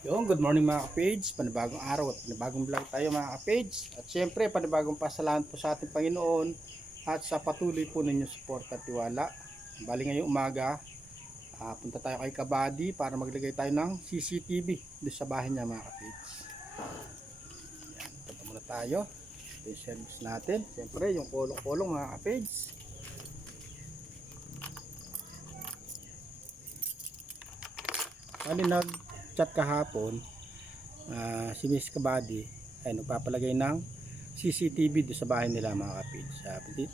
Yung good morning mga ka-page, panibagong araw at panibagong vlog tayo mga ka-page. At syempre panibagong pasalamat po sa ating Panginoon at sa patuloy po ninyong suporta at tiwala. Bali ngayong umaga, punta tayo kay Kabady para maglagay tayo ng CCTV doon sa bahay niya mga ka-page. Yan, punta muna tayo. Ito yung service natin. Syempre yung kolong-kolong mga ka-page. Bali nag-chat kahapon si Miss Kabady ay nagpapalagay ng CCTV doon sa bahay nila mga kapits.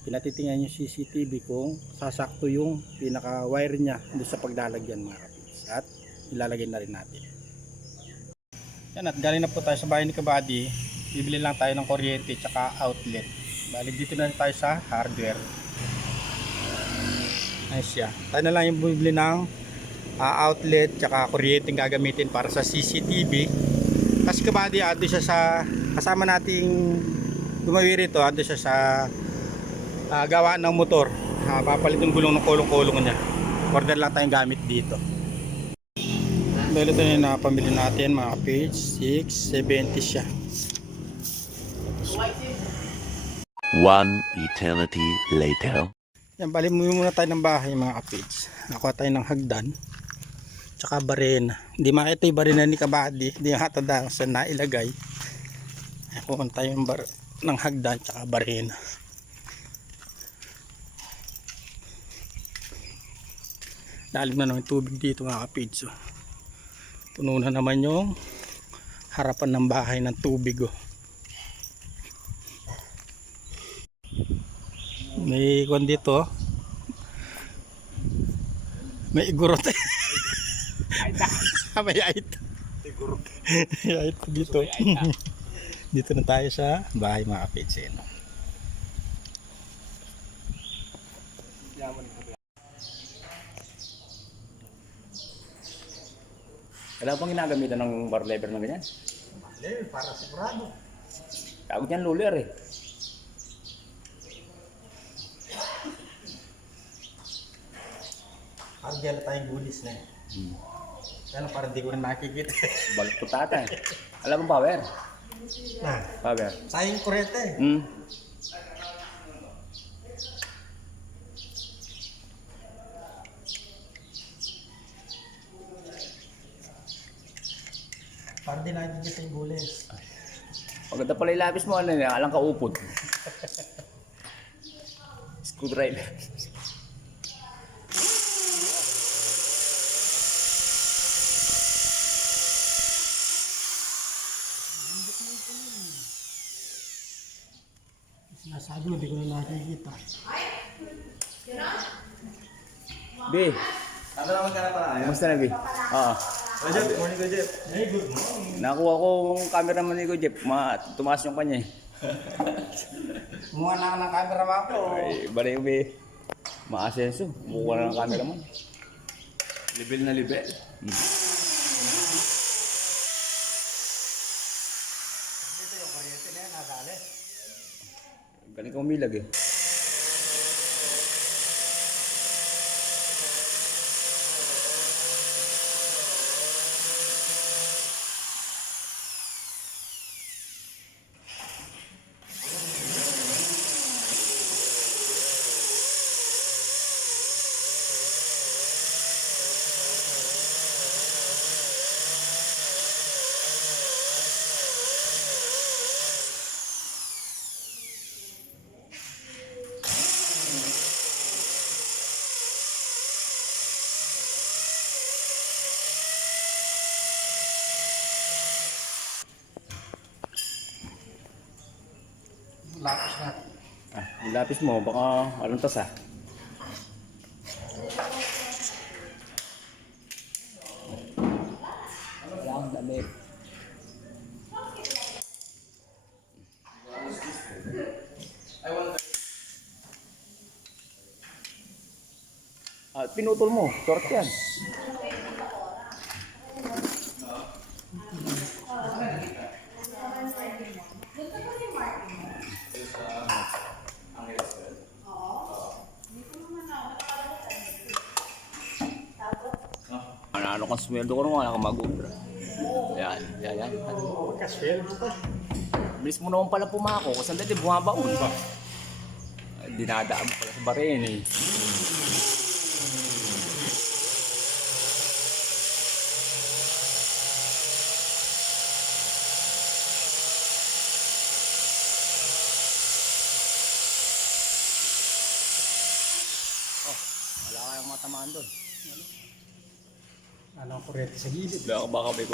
Pinatitingnan yung CCTV kung sasakto yung pinaka wire niya doon sa paglalagyan mga kapits, at ilalagay na rin natin yan. At galing na po tayo sa bahay ni Kabady, bibili lang tayo ng kuryente tsaka outlet. Bali dito na tayo sa hardware. Nice siya, tayo na lang yung bibili ng outlet tsaka kuryente gagamitin para sa CCTV. Kasi Kabady ando siya sa kasama nating gumawi rito, ando siya sa gawa ng motor. Papalit yung gulong ng kolong-kolong niya. Order lang tayong gamit dito. Dahil ito yung napamili natin mga page 670 siya. One eternity later. Yan, bali muna tayo ng bahay mga page. Nakuha tayo ng hagdan tsaka barena. Hindi makita yung barena ni Kabady, hindi nakatanda saan nailagay. Kuha tayo ng hagdan tsaka barena. Lalim na naman tubig dito mga kapidso. Puno na naman yung harapan ng bahay ng tubig. May kwan dito, may igurot. May ait. May ait dito. Dito na tayo sa bahay mga kapitse. Wala bang ginagamitan ng bar lever na ganyan? Level para sigurado. Tawag niyan luller eh. Parang dyan na tayong gulis na. Kaya parang di ko na nakikita. Balik po tata eh. Alam mo power? Na, Power. sayang kurete. Parang di nakikita yung gulis. Maganda pala ilabis mo, ano yan, alang kaupod. Screwdriver. Sinasabi mo, di ko na nakikita. B, Ano naman ka na pala ayaw? kamusta na B? Oo. Jeff, morning ko Jeff. Hey, good morning. Nakuha ko yung cameraman ni ko, Jeff. Tumaas yung kanya eh. Kumuha na ako ng camera mo ako. Ay, bala yung B. Maasenso. Bukuha na ng cameraman. Level na level. Dito yung kuryente na yan, nadali. Galing ka umilag eh. Lapis na. Yung lapis mo, baka anong tas ah. Wala akong damit. Pinutol mo, short yan. Lalo kang sweldo ko naman, nakamag-ubra. Yan, yan, yan. Magkasweldo ko. Bilis mo naman pala pumako, kasi sandali bumabaon ba? Dinadaan mo pala sa barin eh. Oh, wala kayong matamaan doon. Ano ang kurete sa gilid? Wala ka baka may ko.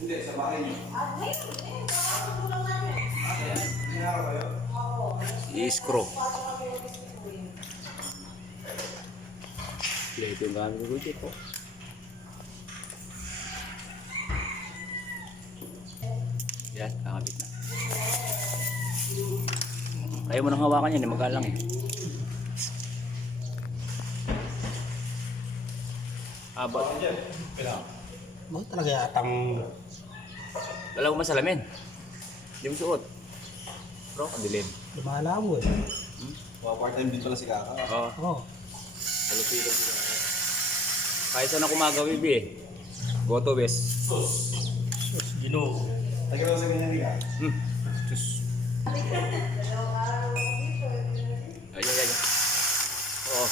Hindi, sa bahay niyo. I-screw. Ito yung gamit ko dito. Yan, kakabit na. Ayaw mo nang hawakan yan, magalang eh. Abot. Mo talaga yatang Dalaw mo salamin. Hindi mo suot. Bro, kadilim. lumalabo eh. Part-time din pala si Kaka. Oo. Oo. Halupilo si Kaka. Kahit saan ako magawi, eh. Go to West. Sus, Ginoo. Tagal sa ganyan ni Kaka. Sus. Ay, ay, ay. Oo.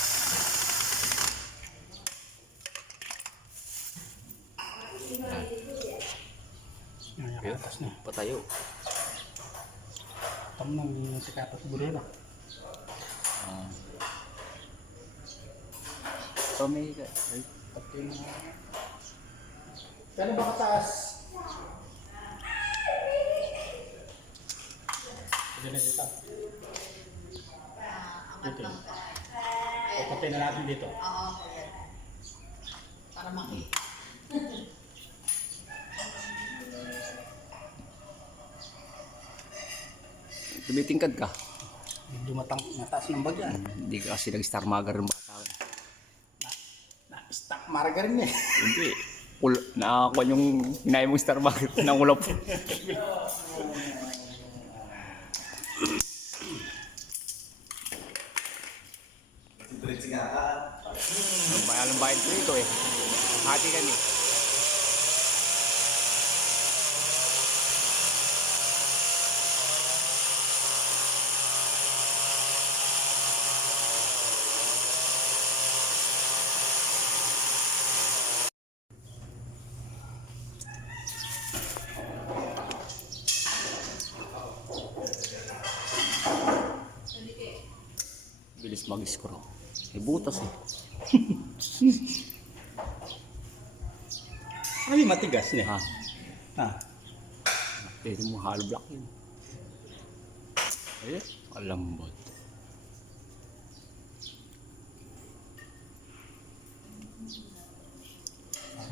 Ay, atas na. Patayo. Tam nang sikapat burera. May... Ay, pati na. Kano ba kataas? Pwede na dito. Dito. O patay na natin dito. Oo. Para makita. Tumitingkad ka. Medyo mataas ng bagyan. Hindi ka kasi nag-star magar ng bata. Na-stock margarine eh. Hindi. Nakakuha yung hinay mong star magar ng ulap. Si Kaka. Mayalang bayan ko ito eh. Hati kami. Bilis mag-screw. May butas eh. Ay, matigas niya. Ha? Ha? Pwede mo hollow block yun. Eh, malambot.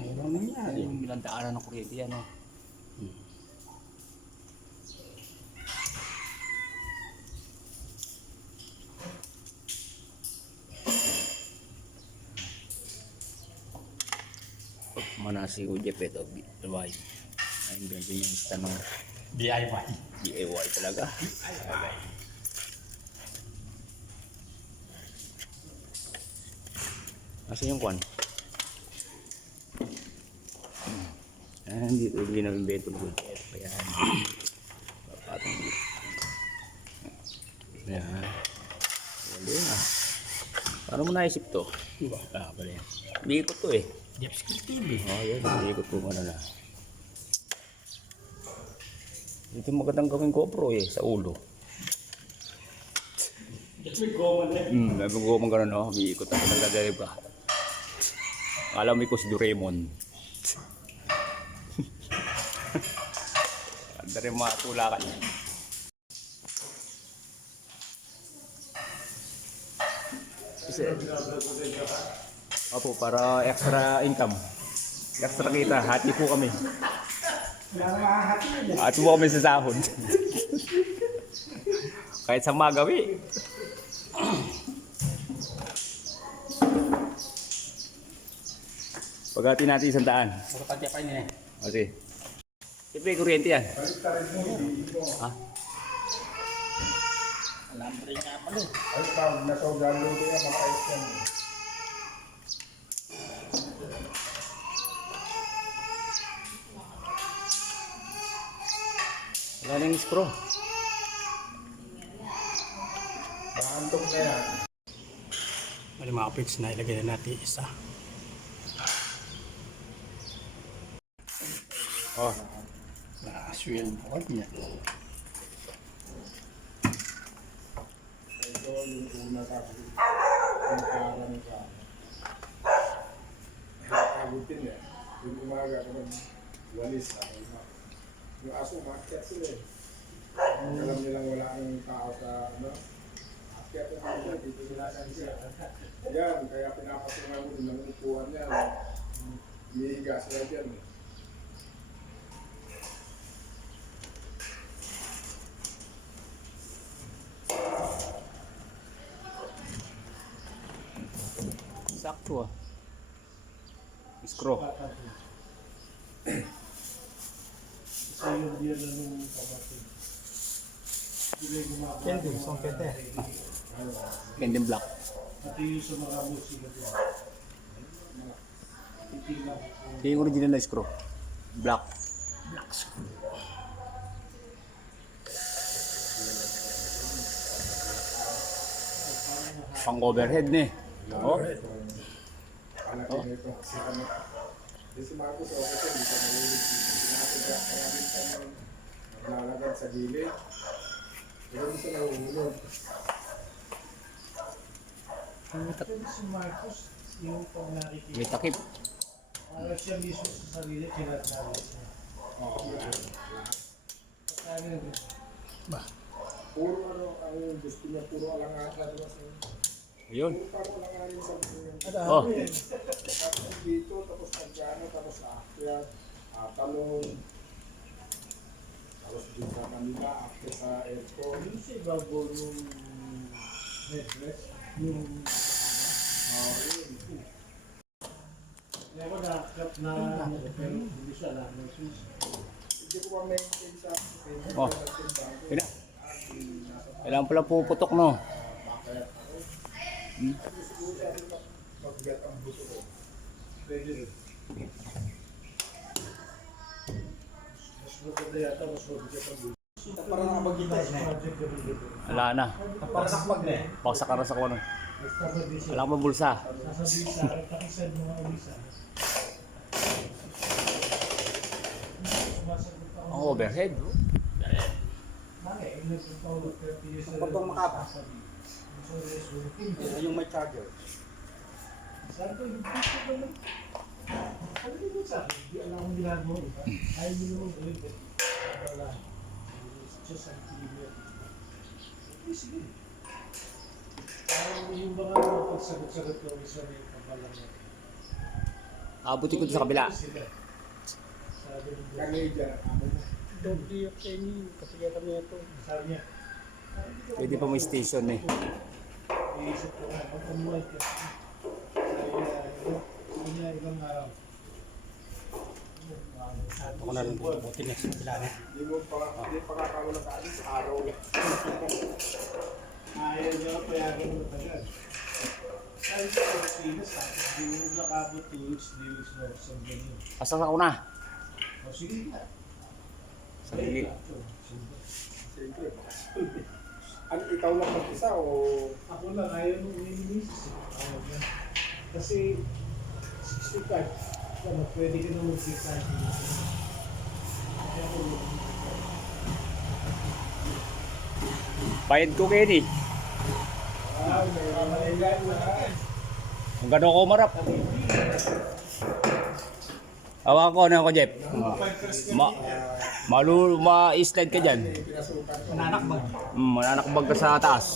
Ano nangyari? Yung binandaanan ng kuryente yan oh. Manasi ko Jeff ito, DIY. Ayun ganyan yung tanong DIY. DIY talaga. Asa yung kwan? Hindi na invento ko. Kaya papatong dito. Yan. Wala na. Paano mo naisip to? Ah, pala yan. Hindi ko to eh. Jeff's TV. Oh, yan. Hindi ko po ano na. Ito magandang gawing GoPro eh, sa ulo. May goma na. Sabi ko man gano'n, no? Umiikot ako nagdadrive ka. Alam mo ko si Doraemon. Ang rin matulakan. Kasi, opo, para extra income. Extra kita, hati po kami. Hati po kami sa sahod. Kahit sa magawi. Pagkati natin 100. Pagkatya pa niya eh. Okay. Siyempre, kuryente yan. Ha? Alambre nga pala. Ay, pag nasawgan luto yan, makayos yan. Wala na yung screw. Makantok na yan. Mali mga kapids na ilagay na natin isa. Oh. Na-swell board niya. Ito yung una sa akin. Yung parang sa nakagutin niya. Yung umaga ko walis na. Yung aso, maakyat sila eh. Alam nilang wala nang tao sa ano. Akyat na sila, dito sila siya. Yan, kaya pinapasungan mo din ng upuan niya. Mihiga sila dyan eh. Sakto ah. Screw. Kendi, song kete. Candy black. Ito yung original na screw. Black. Black screw. Pang overhead ni. Oh. Palaki nito. Si Marcos, okay siya, hindi siya mahilig. Pinapagyak kaya din siya naglalagad sa gilid. Pero hindi siya nahuhulog. Si Marcos, yung pang nakikita. May takip. Para siya mismo sa sarili, kinatawag niya. Oo. Pagkano yun? Puro ano, ang gusto niya, puro alangan. Ayun. Puro parang alanganin sa gusto niya. Oh. Tapos dito, tapos nagkano, tapos aakyat, talon. Tapos dito sa kanila, aakyat sa aircon. Yung sa ibabaw nung headrest, yung Yun. Kaya ko nakakap na pero hindi siya lang ng switch. Hindi ko ma-maintain sa Oh. Kailangan pala puputok no. Magbigat ang buto ko. Pwede rin. Mas maganda yata, mas mabigat ang bulo. Parang nakapagkita na eh. Project ganun dito. Wala na. Parang nakapag na eh. Paksak ka na sa kuno. Basta pwede siya. Wala ka mabulsa. Sasabihin sa akin, pakisad mo nga ulisa. Sumasagot ako. Ang overhead. Bakit? Nagpapawag 30 years na Pag bang makapa? Sorry, Yung may charger. sabi ko, hindi ko naman. Sabi ko sa akin, hindi alam kong ginagawa ko. Ayaw mo naman gawin ko. Wala. Just ang tigil. Okay, sige. Parang yung mga pagsagot-sagot ko sa may kapalang na. Abutin ko doon sa kabila. Sabi ng Canadian ang amo mo. Don't be of any. Kasi kaya kami ito. sabi niya, Pwede pa may station eh. iisip ko nga, pag-amuad ka. Sabi niya, ibang araw. Ako na rin butubutin niya sa kabila niya. Hindi pa kakawala sa alis, araw lang. Ayaw niya payagan mo tagal. Sabi ko sa Pilipinas, hindi mo nakabot 2 weeks, 3 weeks na sa ganyan. Pasok ako na. O sige nga. Sa gilid. Siyempre. Ano, ikaw lang mag-isa o... Ako lang, ayaw nung minimisis. Ayaw niya. Kasi 65, ano, pwede ka na mag-65. Kaya ako Bayad ko kayo ni. may malayaan mo na yan. Kung gano'n ako umarap. Hawakan ko na ako, Jeff. Ma-slide ka dyan. Mananakbag. Mananakbag ka sa taas.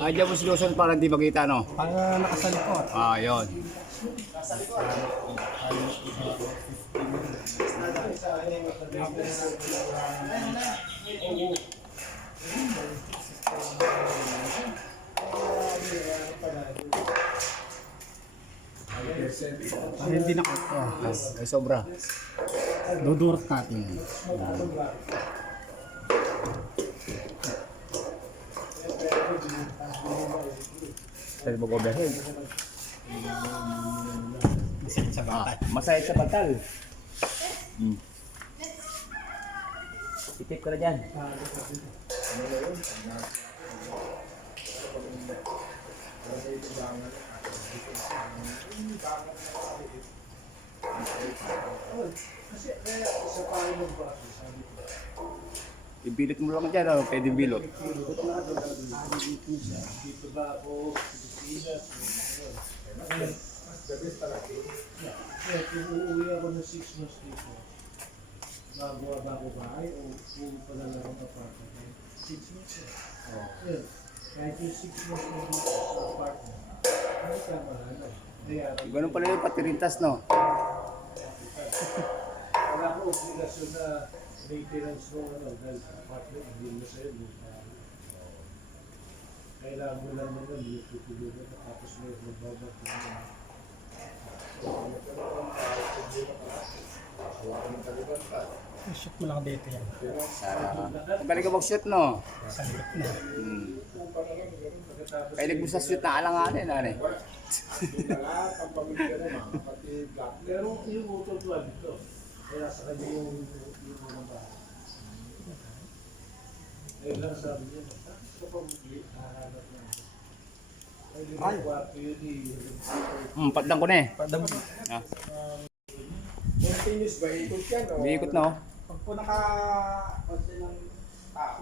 Ay, dyan mo sinusun para hindi makita, no? Para nakasalikot. Ah, yun. sa akin, oo. Para hindi na May sobra. dudurot natin. Pwede mag-overhead. Sa batal. Masahit sa batal. Itip ka na dyan. Kasi kaya sa paano ng baso, sabi ko. Ibilot mo lang dyan, oh. Pwede bilot. Dito ba ako, Pilipinas, kaya kung uuwi ako ng 6 months dito, gagawa ba ako bahay o pupunta na lang ang apartment? 6 months eh. Yan. Kahit yung 6 months na dito sa apartment, hindi ka mahala. Kaya Ganun pala yung patirintas, no? wala ko obligasyon na maintenance mo dahil apartment, hindi mo sa'yo. Kailangan mo lang naman yung tutulugan tapos may magbabat mo. Shoot mo lang dito yan. Balik ka mag-shoot, no? Sa likod na. Kailig mo sa shoot na alanganin, ano? Pero yung motor ko dito, kaya sa kanya yung mga bahay. Kaya lang sabi niya, tapos ka pa hahanap na. Ay, kwarto yun Padlang ko na eh. Padam. Ah, Continuous ba? Ikot yan o? umiikot na, oh. Pag po naka-pansin ng tao.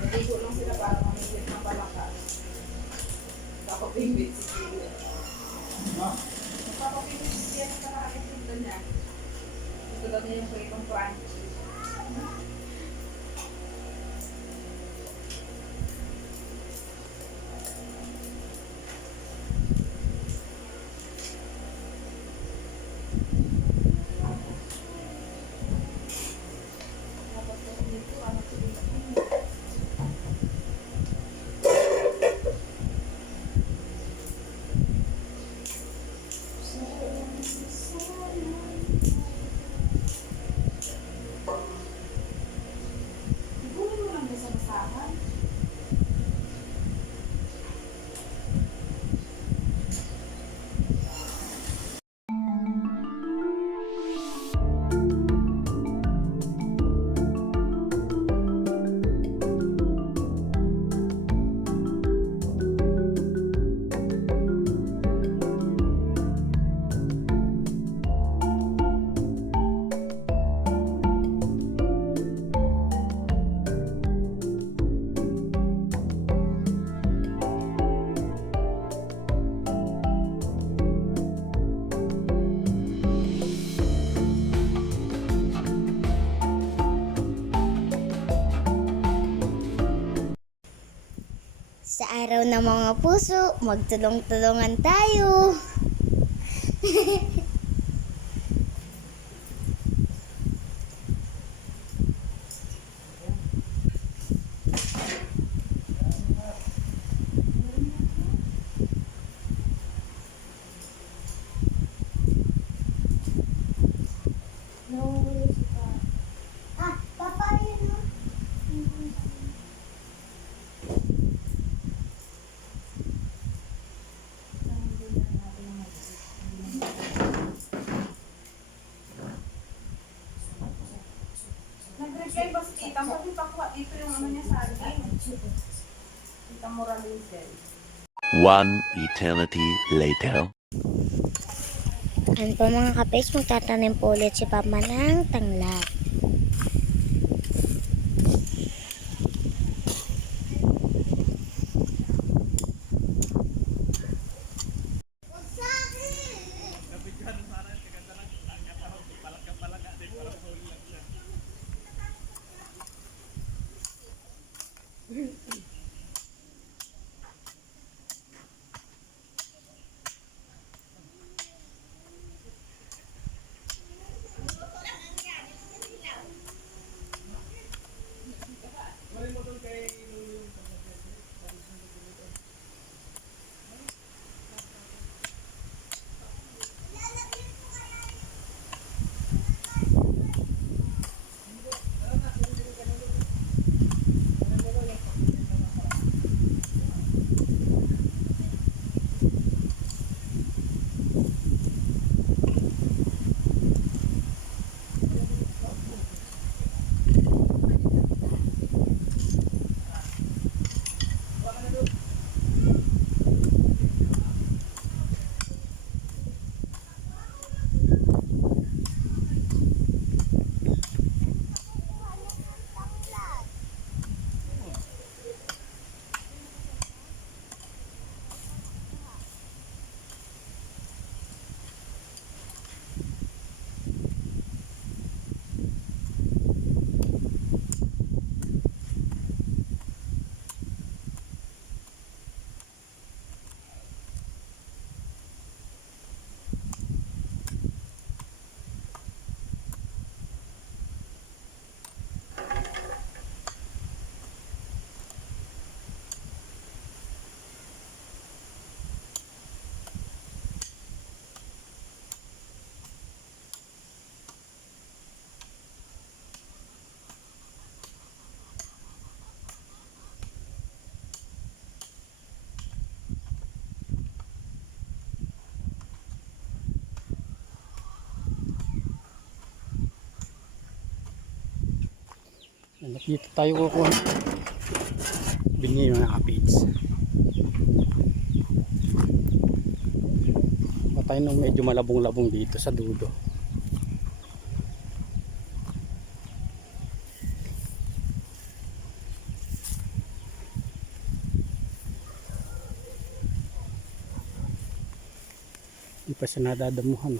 Naligo lang sila para mamigit ng palakas. Kapapingwit si Kilo. Kapapingwit si Kilo sa nakakita niya. Gusto daw niya yung pritong crunchy. Siguro mo lang sa masahan. Sa araw ng mga puso, magtulong-tulungan tayo. Papa, yun o. Nag-reply ba si Tita mo? Di pakuha dito yung ano niya sa akin. Tita Moralizel. One eternity later. Ano po mga kapis, magtatanim po ulit si Papa ng tanglad. Dito tayo kukuha. Binili mga kapids. Patay nung medyo malabong-labong dito sa dulo. Hindi pa siya nadadamuhan.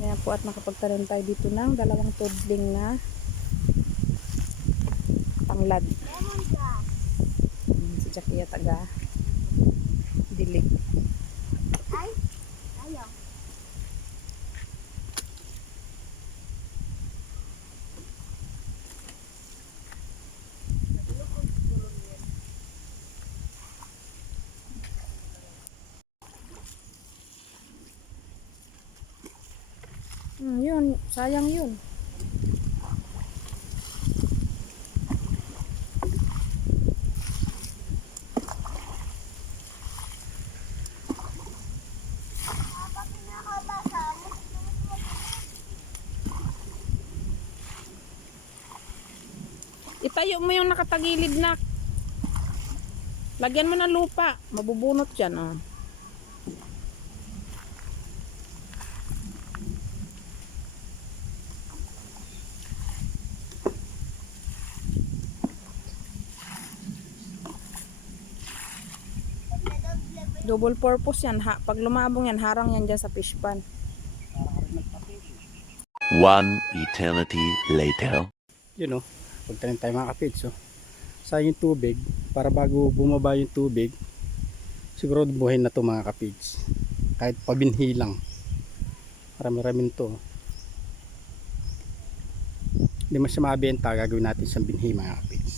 Ayan po at nakapagkaroon tayo dito ng dalawang tudling na tanglad. Si Jackie taga dilig. Yun, sayang yun. Itayo mo yung nakatagilid na. Lagyan mo ng lupa. Mabubunot yan, oh. Double purpose yan. Pag lumabong yan, harang yan dyan sa fish pan. One eternity later. Yun o, pagtanim tayo mga kapids. So, sayang yung tubig, para bago bumaba yung tubig, siguro buhay na to mga kapids. Kahit pabinhi lang. Marami-ramin to. Hindi mo siya mabenta, gagawin natin sa binhi mga kapids.